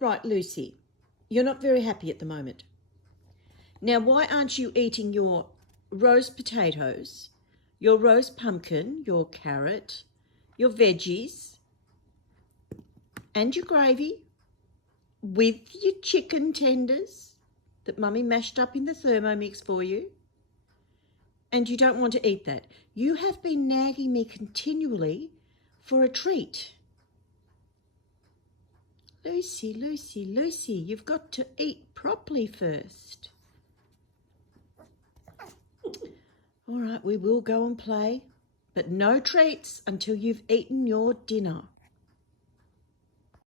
Right, Lucy. You're not very happy at the moment. Now, why aren't you eating your roast potatoes, your roast pumpkin, your carrot, your veggies, and your gravy with your chicken tenders that Mummy mashed up in the Thermomix for you? And you don't want to eat that. You have been nagging me continually for a treat. Lucy, you've got to eat properly first. All right, we will go and play, but no treats until you've eaten your dinner.